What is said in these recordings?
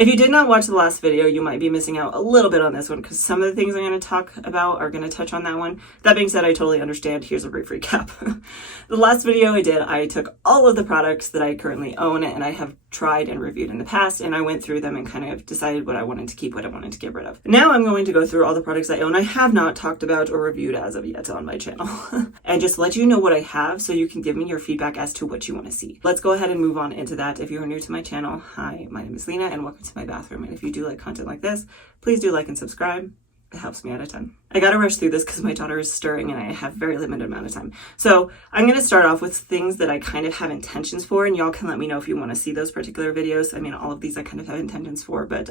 If you did not watch the last video, you might be missing out a little bit on this one because some of the things I'm going to talk about are going to touch on that one. That being said, I totally understand. Here's a brief recap. The last video I did, I took all of the products that I currently own and I have tried and reviewed in the past, and I went through them and kind of decided what I wanted to keep, what I wanted to get rid of. Now I'm going to go through all the products I own I have not talked about or reviewed as of yet on my channel and just let you know what I have so you can give me your feedback as to what you want to see. Let's go ahead and move on into that. If you are new to my channel, hi, my name is Lena and welcome to my bathroom. And if you do like content like this, please do like and subscribe. It helps me out a ton. I gotta rush through this because my daughter is stirring and I have very limited amount of time. So I'm gonna start off with things that I kind of have intentions for, and y'all can let me know if you want to see those particular videos. I mean, all of these I kind of have intentions for, but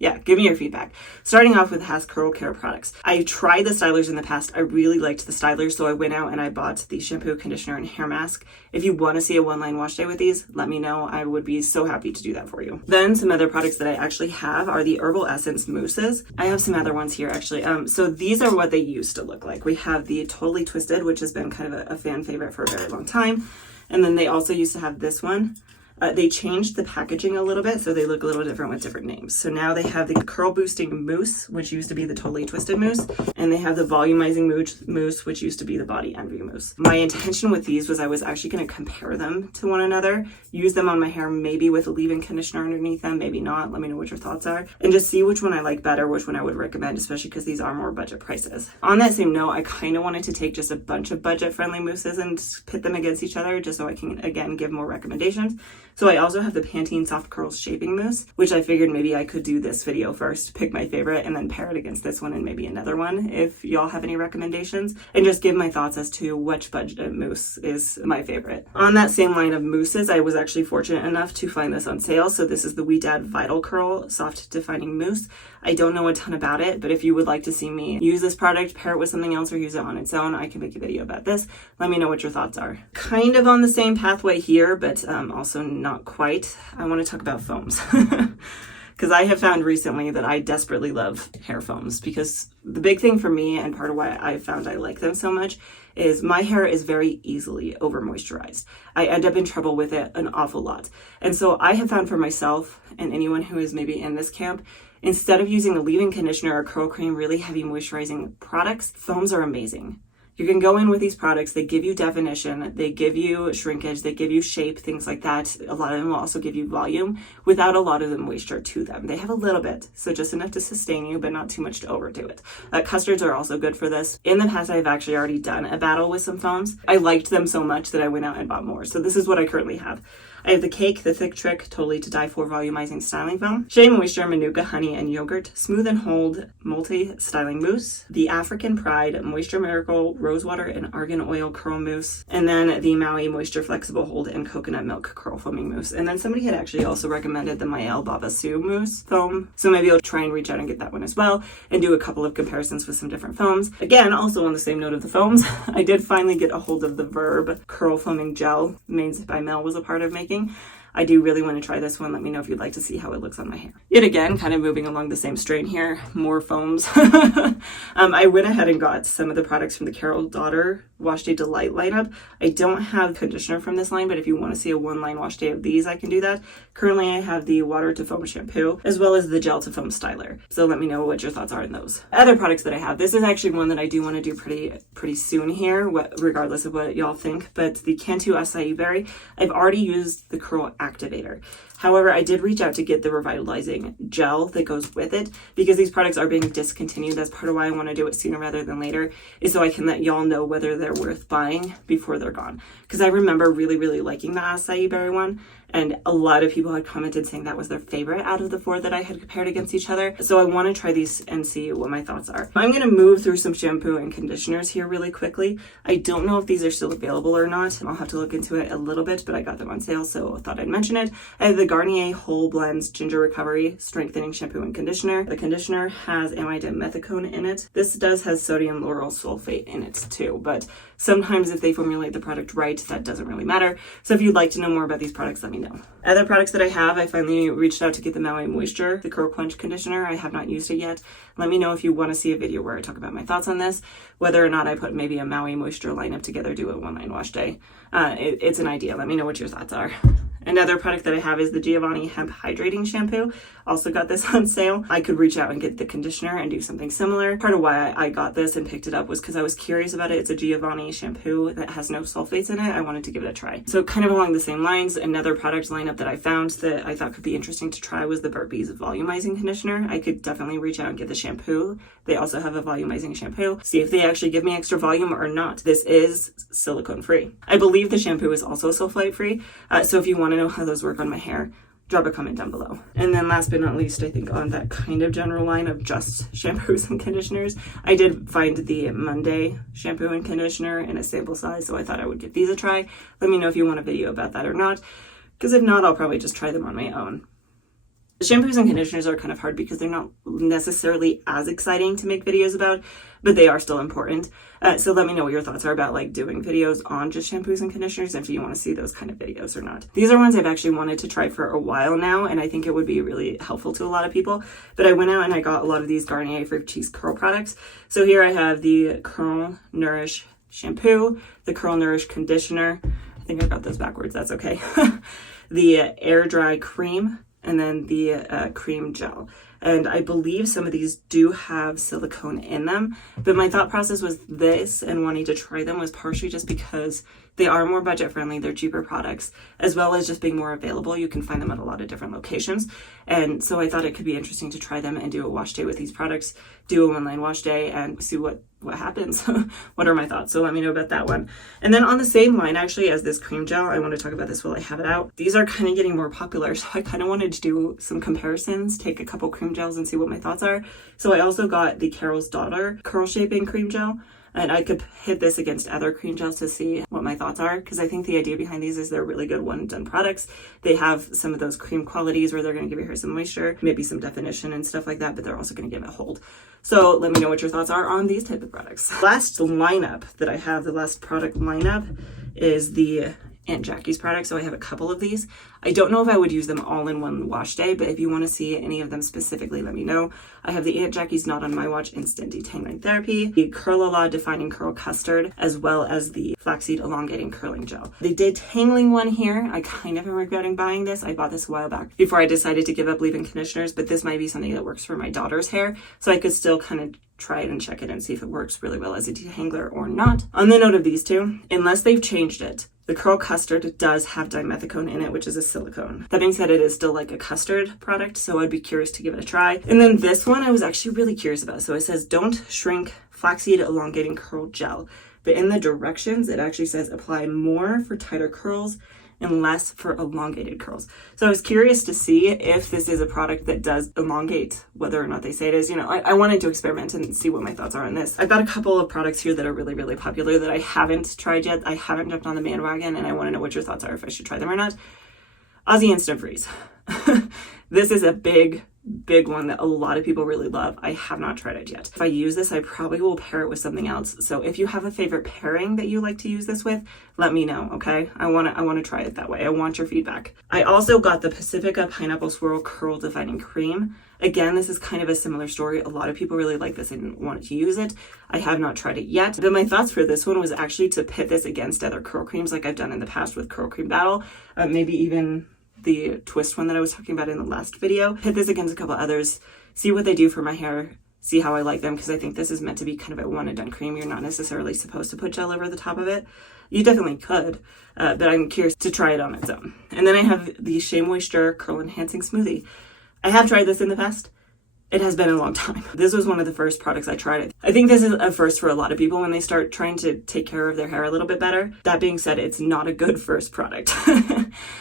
yeah, give me your feedback. Starting off with Has Curl Care products. I tried the stylers in the past. I really liked the stylers, so I went out and I bought the shampoo, conditioner, and hair mask. If you want to see a one-line wash day with these, let me know. I would be so happy to do that for you. Then some other products that I actually have are the Herbal Essence mousses. I have some other ones here actually. So these are what they used to look like. We have the Totally Twisted, which has been kind of a fan favorite for a very long time. And then they also used to have this one. They changed the packaging a little bit, so they look a little different with different names. So now they have the Curl Boosting Mousse, which used to be the Totally Twisted Mousse, and they have the Volumizing Mousse, which used to be the Body Envy Mousse. My intention with these was I was actually going to compare them to one another, use them on my hair, maybe with a leave-in conditioner underneath them, maybe not. Let me know what your thoughts are, and just see which one I like better, which one I would recommend, especially because these are more budget prices. On that same note, I kind of wanted to take just a bunch of budget-friendly mousses and pit them against each other, just so I can, again, give more recommendations. So I also have the Pantene Soft Curls Shaping Mousse, which I figured maybe I could do this video first, pick my favorite, and then pair it against this one and maybe another one if y'all have any recommendations, and just give my thoughts as to which budget mousse is my favorite. On that same line of mousses, I was actually fortunate enough to find this on sale. So this is the We Dad Vital Curl Soft Defining Mousse. I don't know a ton about it, but if you would like to see me use this product, pair it with something else, or use it on its own, I can make a video about this. Let me know what your thoughts are. Kind of on the same pathway here, but also not quite. I want to talk about foams. Because I have found recently that I desperately love hair foams, because the big thing for me, and part of why I found I like them so much, is my hair is very easily over moisturized. I end up in trouble with it an awful lot. And so I have found for myself, and anyone who is maybe in this camp, instead of using a leave-in conditioner or curl cream, really heavy moisturizing products, foams are amazing. You can go in with these products, they give you definition, they give you shrinkage, they give you shape, things like that. A lot of them will also give you volume without a lot of the moisture to them. They have a little bit, so just enough to sustain you, but not too much to overdo it. Custards are also good for this. In the past, I've actually already done a battle with some foams. I liked them so much that I went out and bought more. So this is what I currently have. I have the Cake, the Thick Trick, Totally to Die For Volumizing Styling Foam, Shea Moisture, Manuka Honey and Yogurt, Smooth and Hold Multi-Styling Mousse, the African Pride Moisture Miracle Rosewater and Argan Oil Curl Mousse, and then the Maui Moisture Flexible Hold and Coconut Milk Curl Foaming Mousse. And then somebody had actually also recommended the Mael Babasu Mousse foam, so maybe I'll try and reach out and get that one as well, and do a couple of comparisons with some different foams. Again, also on the same note of the foams, I did finally get a hold of the Verb Curl Foaming Gel, Mains by Mel was a part of making. I do really want to try this one. Let me know if you'd like to see how it looks on my hair. Yet again, kind of moving along the same strain here, more foams. I went ahead and got some of the products from the Carol Daughter Wash Day Delight lineup. I don't have conditioner from this line, but if you want to see a one-line wash day of these, I can do that. Currently, I have the Water to Foam shampoo, as well as the Gel to Foam styler. So let me know what your thoughts are on those. Other products that I have, this is actually one that I do want to do pretty soon here, regardless of what y'all think, but the Cantu Acai Berry, I've already used the Curl Activator. However, I did reach out to get the revitalizing gel that goes with it, because these products are being discontinued. That's part of why I want to do it sooner rather than later, is so I can let y'all know whether they're worth buying before they're gone. Because I remember really liking the acai berry one, and a lot of people had commented saying that was their favorite out of the 4 that I had compared against each other. So I want to try these and see what my thoughts are. I'm going to move through some shampoo and conditioners here really quickly. I don't know if these are still available or not. I'll have to look into it a little bit, but I got them on sale, so I thought I'd mention it. I have the Garnier Whole Blends Ginger Recovery Strengthening Shampoo and Conditioner. The conditioner has amidimethicone in it. This does have sodium lauryl sulfate in it too, but sometimes if they formulate the product right, that doesn't really matter. So if you'd like to know more about these products, let me know. Other products that I have, I finally reached out to get the Maui Moisture, the Curl Quench Conditioner. I have not used it yet. Let me know if you want to see a video where I talk about my thoughts on this, whether or not I put maybe a Maui Moisture lineup together, do a one-line wash day. It's an idea. Let me know what your thoughts are. Another product that I have is the Giovanni Hemp Hydrating Shampoo. also got this on sale. I could reach out and get the conditioner and do something similar. Part of why I got this and picked it up was because I was curious about it. It's a Giovanni shampoo that has no sulfates in it. I wanted to give it a try. So kind of along the same lines, another product lineup that I found that I thought could be interesting to try was the Burpees volumizing conditioner. I could definitely reach out and get the shampoo. They also have a volumizing shampoo. See if they actually give me extra volume or not. This is silicone free. I believe the shampoo is also sulfite free. So if you want to know how those work on my hair, drop a comment down below. And then last but not least, I think on that kind of general line of just shampoos and conditioners, I did find the Monday shampoo and conditioner in a sample size, so I thought I would give these a try. Let me know if you want a video about that or not, because if not, I'll probably just try them on my own. The shampoos and conditioners are kind of hard because they're not necessarily as exciting to make videos about, but they are still important. So let me know what your thoughts are about like doing videos on just shampoos and conditioners, if you want to see those kind of videos or not. These are ones I've actually wanted to try for a while now, and I think it would be really helpful to a lot of people. But I went out and I got a lot of these Garnier Fruit Cheese Curl products. So here I have the Curl Nourish shampoo, the Curl Nourish conditioner. I think I got those backwards, that's okay. The Air Dry cream, and then the cream gel. And I believe some of these do have silicone in them, but my thought process was this and wanting to try them was partially just because they are more budget friendly, they're cheaper products, as well as just being more available. You can find them at a lot of different locations. And so I thought it could be interesting to try them and do a wash day with these products, do a one-line wash day and see what happens. What are my thoughts? So let me know about that one. And then on the same line, actually, as this cream gel, I want to talk about this while I have it out. These are kind of getting more popular, so I kind of wanted to do some comparisons, take a couple cream gels and see what my thoughts are. So I also got the Carol's Daughter Curl Shaping Cream Gel, and I could hit this against other cream gels to see what my thoughts are, because I think the idea behind these is they're really good one-and-done products. They have some of those cream qualities where they're going to give your hair some moisture, maybe some definition and stuff like that, but they're also going to give it a hold. So let me know what your thoughts are on these type of products. Last lineup that I have, the last product lineup, is the Aunt Jackie's products. So I have a couple of these. I don't know if I would use them all in one wash day, but if you want to see any of them specifically, let me know. I have the Aunt Jackie's Not On My Watch Instant Detangling Therapy, the Curl-A-La Defining Curl Custard, as well as the Flaxseed Elongating Curling Gel. The detangling one here, I kind of am regretting buying this. I bought this a while back before I decided to give up leave-in conditioners, but this might be something that works for my daughter's hair, so I could still kind of try it and check it and see if it works really well as a detangler or not. On the note of these two, unless they've changed it, the Curl Custard does have dimethicone in it, which is a silicone. That being said, it is still like a custard product, so I'd be curious to give it a try. And then this one I was actually really curious about. So it says, don't shrink flaxseed elongating curl gel. But in the directions, it actually says apply more for tighter curls and less for elongated curls. So I was curious to see if this is a product that does elongate, whether or not they say it is. You know, I wanted to experiment and see what my thoughts are on this. I've got a couple of products here that are really, really popular that I haven't tried yet. I haven't jumped on the bandwagon, and I want to know what your thoughts are, if I should try them or not. Aussie Instant Freeze. This is a big one that a lot of people really love. I have not tried it yet. If I use this, I probably will pair it with something else. So if you have a favorite pairing that you like to use this with, let me know, okay? I want to try it that way. I want your feedback. I also got the Pacifica Pineapple Swirl Curl Defining Cream. Again, this is kind of a similar story. A lot of people really like this and wanted to use it. I have not tried it yet, but my thoughts for this one was actually to pit this against other curl creams like I've done in the past with Curl Cream Battle, maybe even the twist one that I was talking about in the last video. Hit this against a couple others, see what they do for my hair, see how I like them, because I think this is meant to be kind of a one and done cream. You're not necessarily supposed to put gel over the top of it. You definitely could, but I'm curious to try it on its own. And then I have the Shea Moisture Curl Enhancing Smoothie. I have tried this in the past. It has been a long time. This was one of the first products I tried. I think this is a first for a lot of people when they start trying to take care of their hair a little bit better. That being said, it's not a good first product.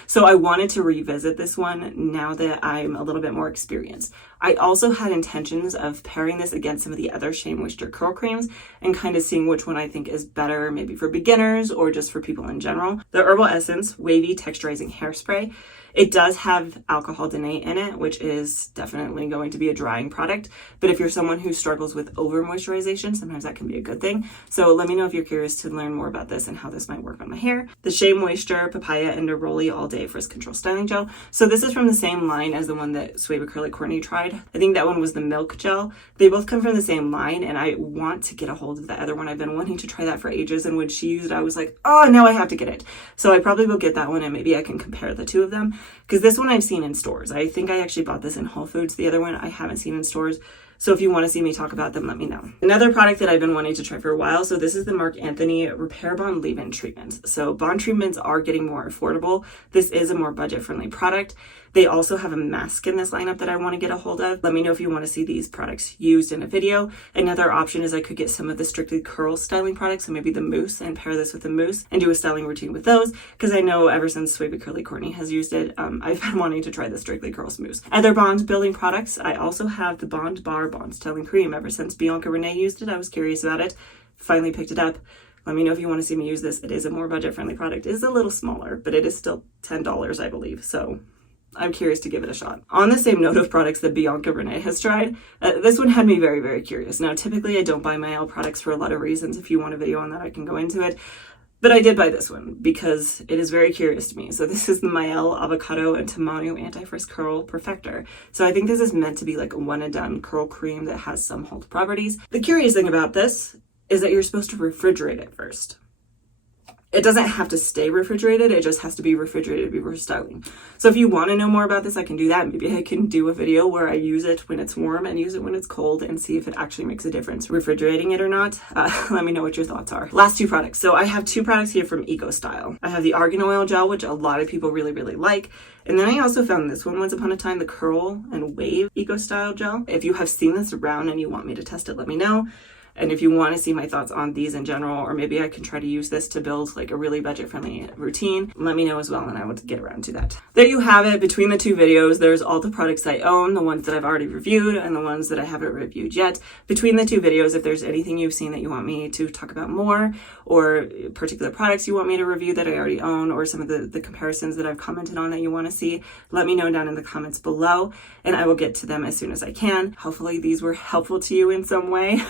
So I wanted to revisit this one now that I'm a little bit more experienced. I also had intentions of pairing this against some of the other Shea Moisture curl creams and kind of seeing which one I think is better, maybe for beginners or just for people in general. The Herbal Essence Wavy Texturizing Hairspray. It does have alcohol denate in it, which is definitely going to be a drying product. But if you're someone who struggles with over moisturization, sometimes that can be a good thing. So let me know if you're curious to learn more about this and how this might work on my hair. The Shea Moisture Papaya and Neroli All Day Frizz Control Styling Gel. So this is from the same line as the one that Suave Curly Courtney tried. I think that one was the Milk Gel. They both come from the same line, and I want to get a hold of the other one. I've been wanting to try that for ages, and when she used it, I was like, oh, now I have to get it. So I probably will get that one, and maybe I can compare the two of them. because this one I've seen in stores. I think I actually bought this in Whole Foods. The other one I haven't seen in stores. So if you want to see me talk about them, let me know. Another product that I've been wanting to try for a while, so this is the Marc Anthony Repair Bond Leave-In Treatment. So bond treatments are getting more affordable. This is a more budget-friendly product. They also have a mask in this lineup that I want to get a hold of. Let me know if you want to see these products used in a video. Another option is I could get some of the Strictly Curl styling products, so maybe the mousse, and pair this with the mousse and do a styling routine with those, because I know ever since Wavy Curly Courtney has used it, I've been wanting to try the Strictly Curls mousse. Other bond building products, I also have the Bond Bar Bond Styling Cream. Ever since Bianca Renee used it, I was curious about it. Finally picked it up. Let me know if you want to see me use this. It is a more budget-friendly product. It is a little smaller, but it is still $10, I believe. So I'm curious to give it a shot. On the same note of products that Bianca Renee has tried, this one had me very, very curious. Now, typically I don't buy Mael products for a lot of reasons. If you want a video on that, I can go into it. But I did buy this one because it is very curious to me. So this is the Mael Avocado and Tamanu Anti-Frizz Curl Perfector. So I think this is meant to be like a one and done curl cream that has some hold properties. The curious thing about this is that you're supposed to refrigerate it first. It doesn't have to stay refrigerated, it just has to be refrigerated before styling. So if you want to know more about this, I can do that. Maybe I can do a video where I use it when it's warm and use it when it's cold and see if it actually makes a difference refrigerating it or not. Let me know what your thoughts are. Last two products. So I have two products here from Eco Style. I have the Argan Oil Gel, which a lot of people really, really like. And then I also found this one once upon a time, the Curl and Wave Eco Style Gel. If you have seen this around and you want me to test it, let me know. And if you want to see my thoughts on these in general, or maybe I can try to use this to build like a really budget-friendly routine, let me know as well, and I will get around to that. There you have it. Between the two videos, there's all the products I own, the ones that I've already reviewed and the ones that I haven't reviewed yet. Between the two videos, if there's anything you've seen that you want me to talk about more, or particular products you want me to review that I already own, or some of the comparisons that I've commented on that you want to see, let me know down in the comments below, and I will get to them as soon as I can. Hopefully these were helpful to you in some way.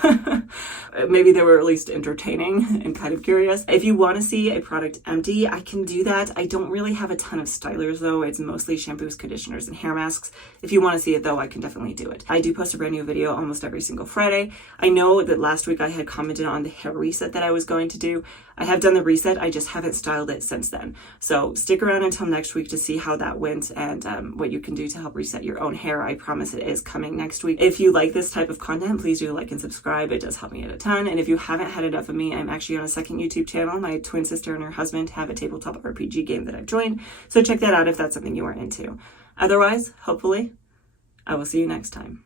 Maybe they were at least entertaining and kind of curious. If you want to see a product empty, I can do that. I don't really have a ton of stylers though. It's mostly shampoos, conditioners, and hair masks. If you want to see it though, I can definitely do it. I do post a brand new video almost every single Friday. I know that last week I had commented on the hair reset that I was going to do. I have done the reset, I just haven't styled it since then. So stick around until next week to see how that went and what you can do to help reset your own hair. I promise it is coming next week. If you like this type of content, please do like and subscribe. It does help me out a ton. And if you haven't had enough of me, I'm actually on a second YouTube channel. My twin sister and her husband have a tabletop RPG game that I've joined. So check that out if that's something you are into. Otherwise, hopefully, I will see you next time.